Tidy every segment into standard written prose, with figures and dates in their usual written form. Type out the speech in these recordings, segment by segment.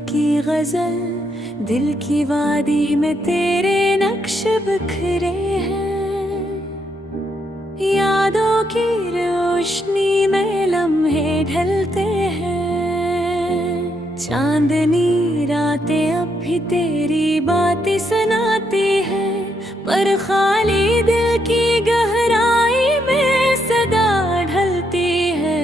की गजल, दिल की वादी में तेरे नक्श बिखरे हैं। यादों की रोशनी में लम्हे ढलते हैं। चांदनी रातें अब भी तेरी बातें सुनाती है, पर खाली दिल की गहराई में सदा ढलती है।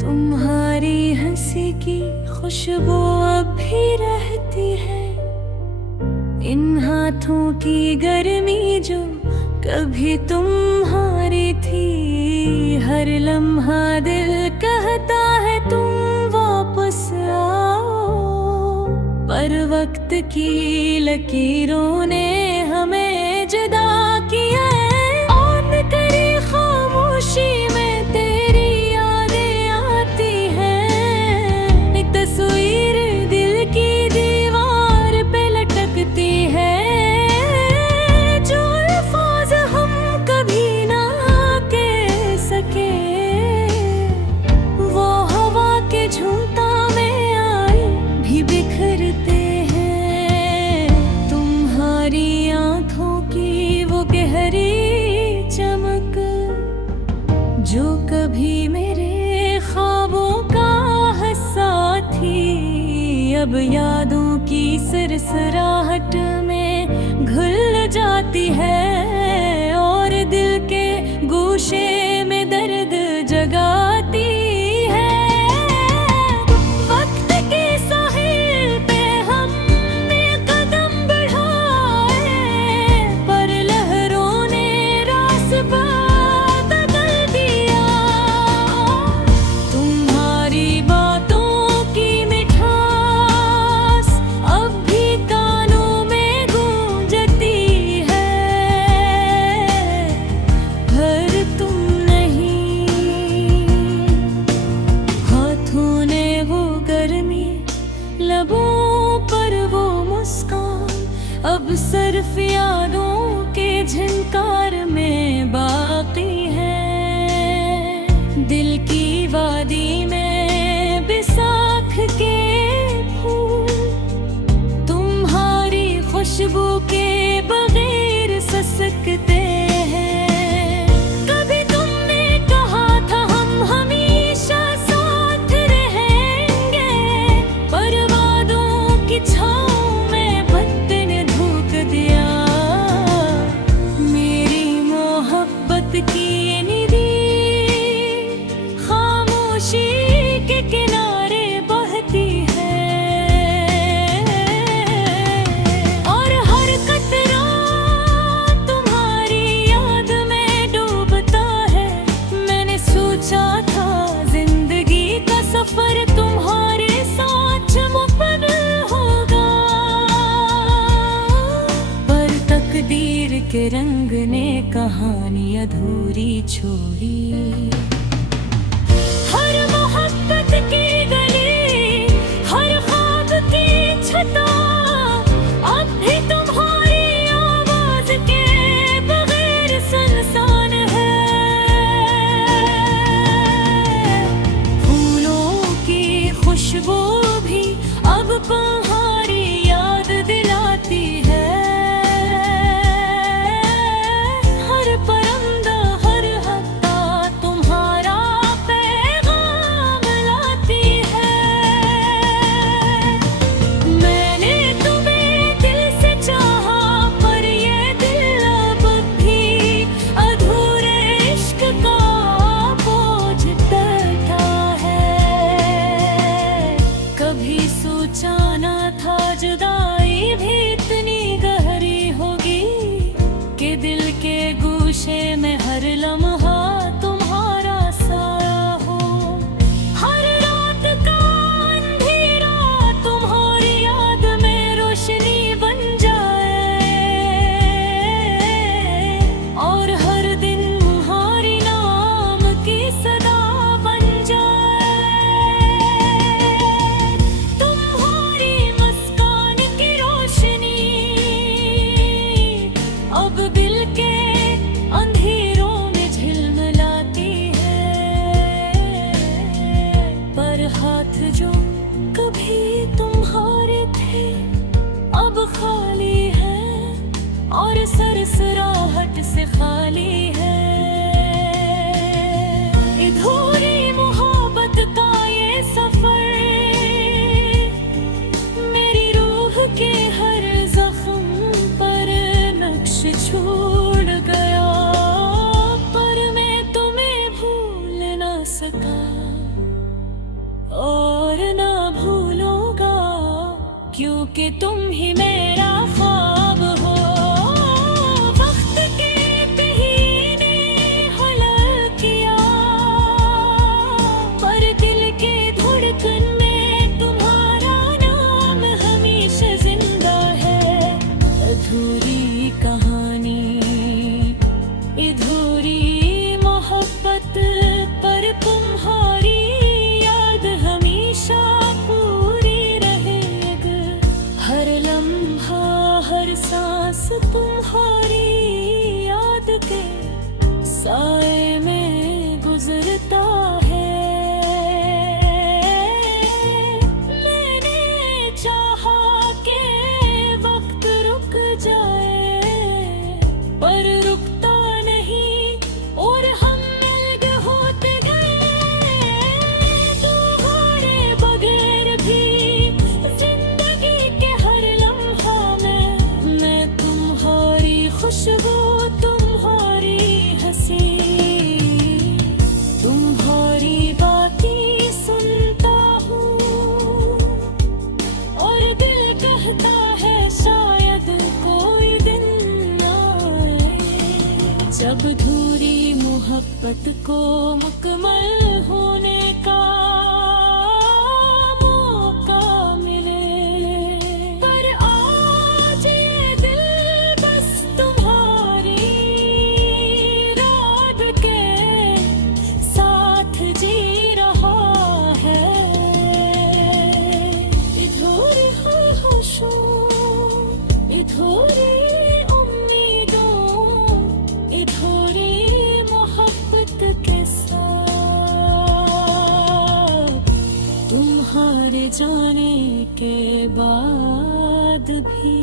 तुम्हारी हंसी की खुशबू अब भी रहती है, इन हाथों की गर्मी जो कभी तुम्हारी थी। हर लम्हा दिल कहता है तुम वापस आओ, पर वक्त की लकीरों ने हमें जुदा किया है। और तेरी खामोशी में तेरी यादें आती हैं, एक तस्वीर दिल की दीवार पे लटकती है, जो अल्फाज हम कभी ना कह सके। वो हवा के झूठा में आए भी बिखरते हैं। तुम्हारी आंखों की वो गहरी चमक, जो कभी मेरे ख्वाबों का हिस्सा थी, अब यादों की सरसराहट में घुल जाती है, और दिल के गोशे में दर्द जगाती है। वक्त के साहिल पे हमने कदम बढ़ाए, पर लहरों ने रास्ता बदल दिया। तुम्हारी बातों की मिठास अब भी कानों में गूंजती है, पर तुम नहीं। हाथों ने वो गर्मी, लबों पर वो मुस्कान, अब सिर्फ यादों के झनकार में बाकी है। दिल की वादी में बिसाख के फूल, तुम्हारी खुशबू के बगैर ससकते हैं। कभी तुमने कहा था हम हमेशा साथ रहेंगे, पर वादों की छाँव में वक्त ने धोख दिया। मेरी मोहब्बत की ये निधि खामोशी के किनारे बहती है, और हर कतरा तुम्हारी याद में डूबता है। मैंने सोचा था जिंदगी का सफर तुम्हारे साथ मुकम्मल होगा, पर तकदीर के रंग ने कहानी अधूरी छोड़ी। हर मोहब्बत की गली, हर ख्वाब की छता, अब भी तुम्हारी आवाज के बगैर सुनसान है। फूलों की खुशबू भी अब तुम्हारी याद दिलाती है। हर परंदा, हर हत्ता तुम्हारा पैगाम लाती है। मैंने तुम्हें दिल से चाहा, पर ये दिल अब भी अधूरे इश्क का बोझ ढोता है। कभी सोचा ना था जुदाई भी इतनी गहरी होगी, कि दिल के गोशे में हर लम्हा तुम्हारा साया हो। हर रात का अंधेरा तुम्हारी याद में रोशनी बन जाए, और हर दिन तुम्हारी नाम की सदा बन जाए। तुम्हारी मुस्कान की रोशनी क्योंकि तुम ही मेरा ख्वाब हो। वक्त के पहीने हलल किया, पर दिल के धड़कन में तुम्हारा नाम हमेशा जिंदा है। अधूरी कहानी, अधूरी मोहब्बत, पर तुम्हारी याद हमेशा पूरी रहेगी। हर लम्हा, हर सांस तुम्हारी याद के साए में गुजरता है। मैंने चाहा कि वक्त रुक जाए, पर रुकता नहीं और हम मिल होते गए। तुम्हारे बगैर भी जिंदगी के हर लम्हा में मैं तुम्हारी खुशबू, तुम्हारी हंसी, तुम्हारी बातें सुनता हूँ। और दिल कहता है शायद कोई दिन आए, जब धूरी मोहब्बत को मुकम्मल होने का मौका मिले। पर आज ये दिल बस तुम्हारी याद के साथ जी रहा है। अधूरी ख्वाहिशों, अधूरी उम्मीदों, अधूरी मोहब्बत के साथ तुम्हारे जाने के बाद भी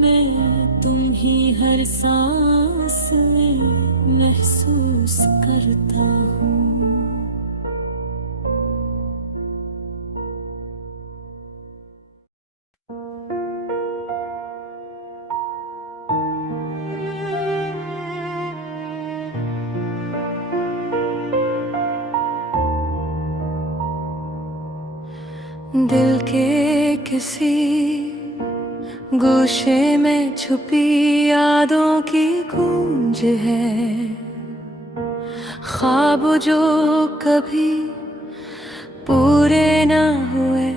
मैं तुम ही हर सांस में महसूस करता हूँ। दिल के किसी गोशे में छुपी यादों की गूंज है। ख्वाब जो कभी पूरे ना हुए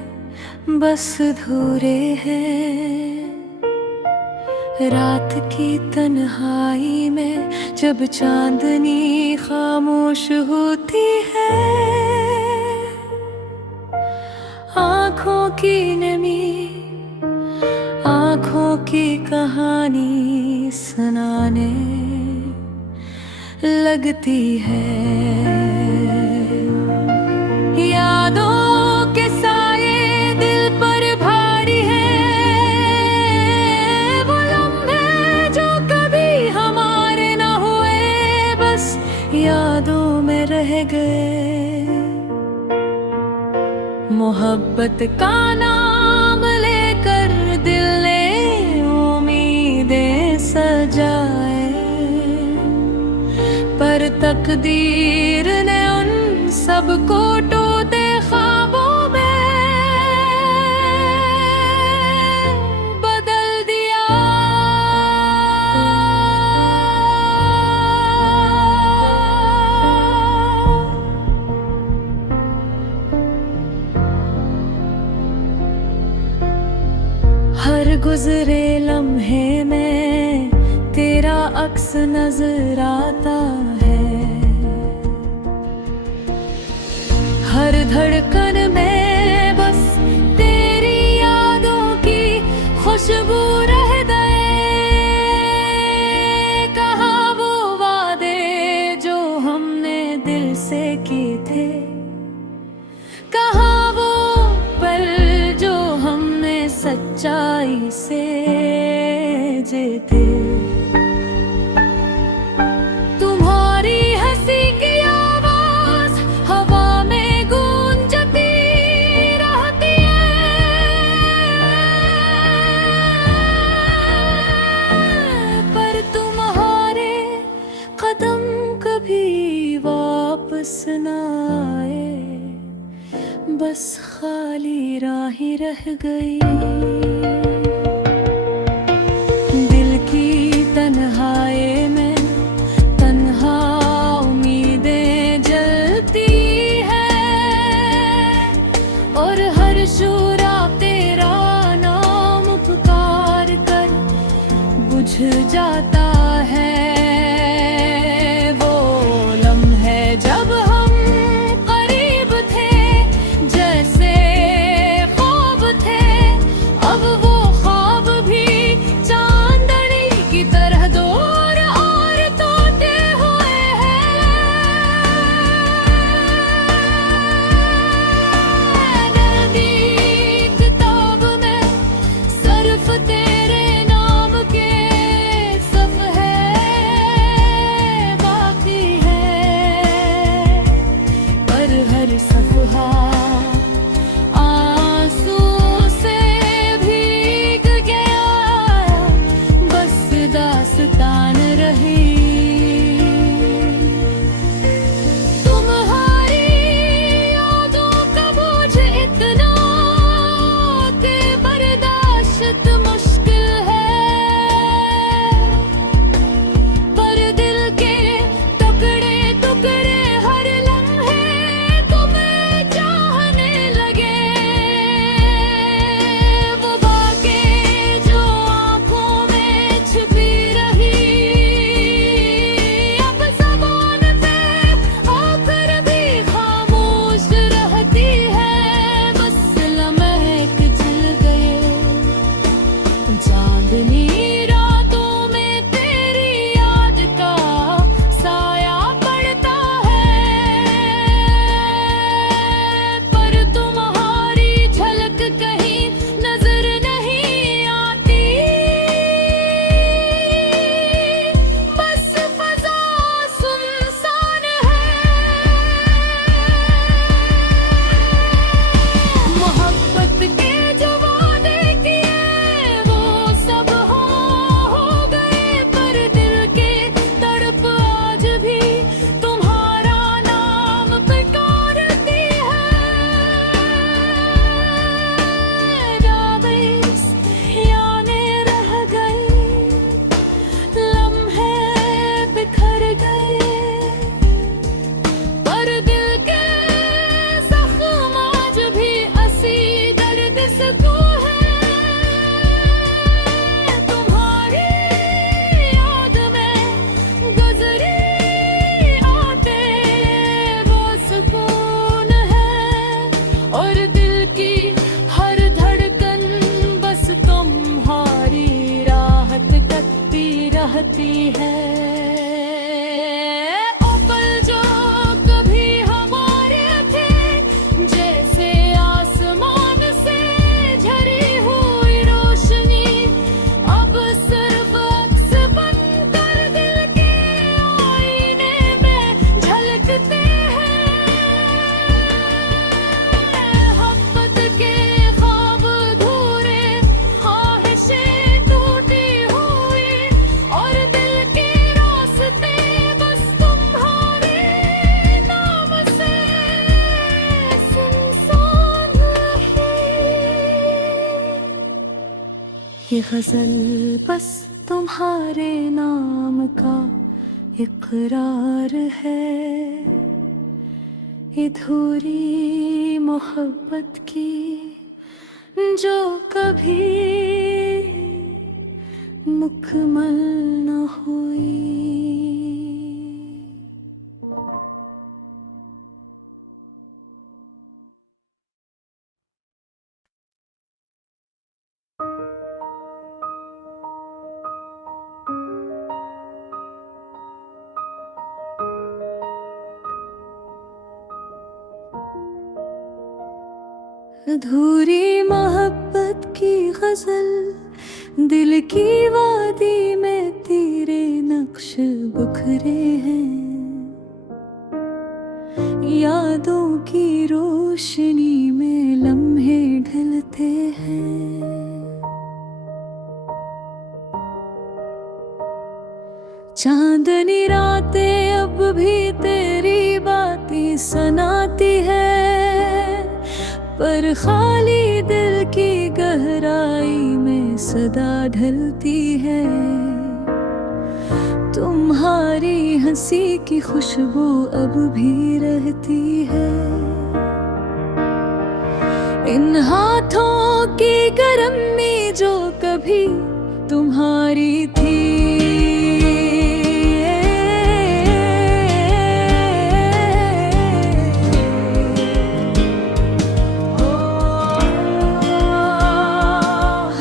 बस अधूरे हैं। रात की तन्हाई में जब चांदनी खामोश होती है, आँखों की नमी, आँखों की कहानी सुनाने लगती है। यादों के साये दिल पर भारी है, वो लम्हे जो कभी हमारे ना हुए बस यादों में रह गए। मोहब्बत का नाम लेकर दिल ने उम्मीदें सजाए, पर तकदीर ने उन सबको टोटे ख्वाबों में बदल दिया। हर गुजरे लम्हे में तेरा अक्स नजर आता है। हर धड़कन में बस तेरी यादों की खुशबू रह गए। कहाँ वो वादे जो हमने दिल से किए थे, कहाँ वो पल जो हमने सच्चाई से जीते। तुम्हारे रह गई। दिल की तन्हाई में तन्हा उम्मीदें जलती है, और हर शूरा तेरा नाम पुकार कर बुझ जाता है। वो लम्हे जब हम करीब थे, जैसे ख्वाब थे, अब वो ख्वाब भी चांदनी की तरह दूर और टूटे हुए हैं। नज़दीक किताब में सिर्फ तेरे नाम के सफ़हे बाकी है, पर हर सफ़हा आंसू से भीग गया, बस दास्तान रही। तुम्हारी यादों का बोझ इतना कि बर्दाश्त मुश्किल है, पर दिल के टुकड़े टुकड़े हर लम्हे तुम्हें चाहने लगे। वो बातें जो आँखों में छिपी रही, अब ज़बान पे आकर भी खामोश रहती है। बस लम्हे जल गए, चांदनी रातों में तेरी याद का साया पड़ता है, पर तुम्हारी झलक कहीं नजर नहीं आती। बस फज़ा सुनसान है। मोहब्बत के जो वादे किए वो सब हो गए, पर दिल के तड़प आज भी तुम्हारा नाम पुकारती है। राबेस यादें रह गई, लम्हे बिखर गए, पर दिल के जख्म आज भी हंसी दर्द सको है। तुम्हारी याद में गुजरी आते वो सुकून है, और दिल की हर धड़कन बस तुम्हारी राहत करती रहती है। ओ पल जो कभी हमारे थे, जैसे आसमान से झरी हुई रोशनी, अब सिर्फ अक्स बनकर दिल के आईने में झलकते हैं। मोहब्बत के ख्वाब अधूरे, ख्वाहिशें टूटी हुई, और दिल के रास्ते बस तुम्हारे नाम से सुनसान है। ये गजल बस तुम्हारे नाम का इकरार है, अधूरी मोहब्बत की जो कभी मुकम्मल न हुई। अधूरी मोहब्बत की गजल, दिल की वादी में तेरे नक्श बिखरे हैं, यादों की रोशनी में लम्हे ढलते हैं। चांदनी रातें अब भी तेरी बातें सुनाती है, पर खाली दिल की गहराई में सदा ढलती है। तुम्हारी हंसी की खुशबू अब भी रहती है। इन हाथों की गर्मी जो कभी तुम्हारी थी,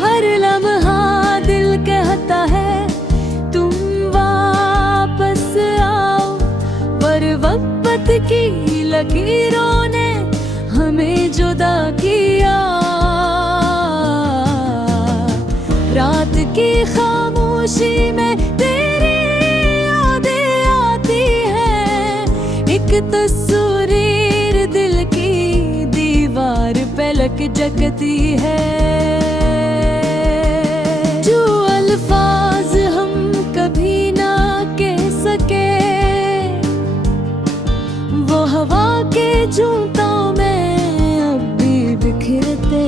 हर लम्हा दिल कहता है तुम वापस आओ, पर वक्त की लकीरों ने हमें जुदा किया। रात की खामोशी में तेरी यादें आती हैं, एक तस्वीर दिल की दीवार पे जगती है। जो अल्फाज हम कभी ना कह सके, वो हवा के झूठों में अब भी बिखरते।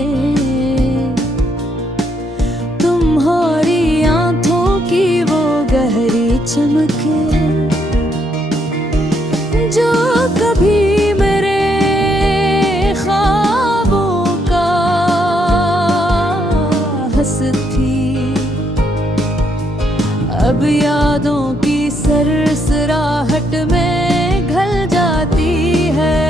तुम्हारी आंखों की वो गहरी चमके जो कभी मेरे ख्वाबों का हंस थी, अब यादों की सरसराहट में घल जाती है।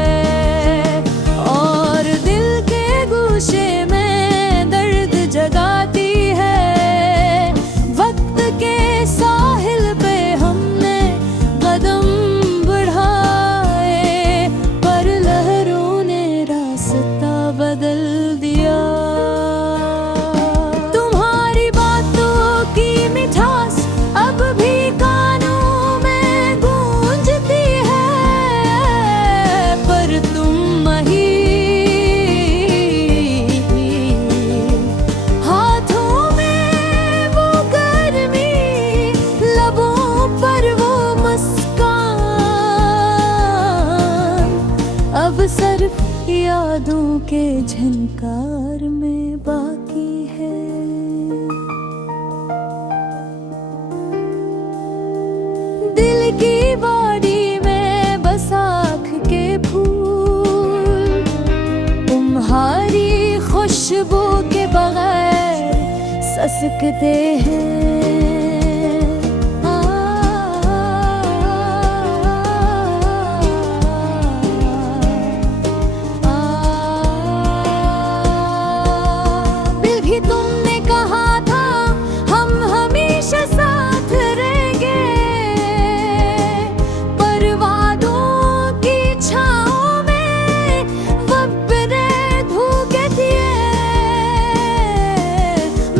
और दिल के गोशे में दर्द जगाती है। वक्त के साहिल पे हमने कदम बढ़ाए, पर लहरों ने रास्ता बदल दिया। तुम्हारी बातों की मिठास अब भी कानों में गूंजती है, पर तुम ही हाथों में वो गर्मी, लबों पर वो मुस्कान, अब सिर्फ यादों के झनकार में बाकी है। दिल की बाड़ी में बसाख के फूल, तुम्हारी खुशबू के बगैर ससकते हैं। दिल भी तुमने कहा था हम हमेशा साथ रहेंगे, पर वादों की छाँव में वब्रे धोखे दिए।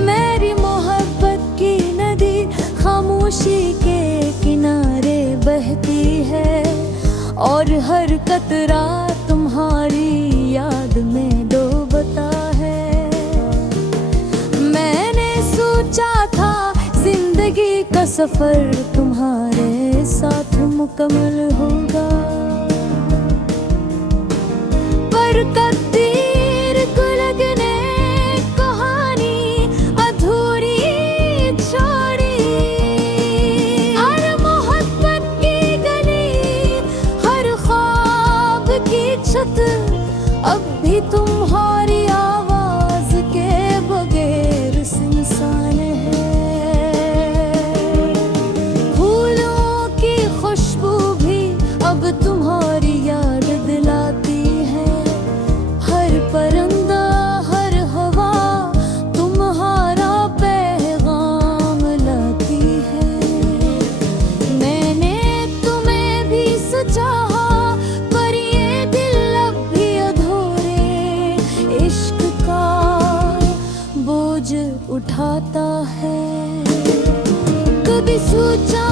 मेरी मोहब्बत की नदी खामोशी के किनारे बहती है, और हर कतरा तुम्हारी याद में डूबता है। मैंने सोचा था जिंदगी का सफर तुम्हारे साथ मुकम्मल होगा, पर तकदीर को लगने कहानी अधूरी छोड़ी। हर मोहब्बत की गली, हर ख्वाब की छत, अब भी तुम्हारी आवाज के बगैर सुनसान है। फूलों की खुशबू भी अब तुम्हारी याद दिलाती है। हर परिंदा, हर हवा तुम्हारा पैगाम लाती है। मैंने तुम्हें भी चाहा, पर ये दिल अब भी अधूरे इश्क का बोझ उठाता है। कभी सोचा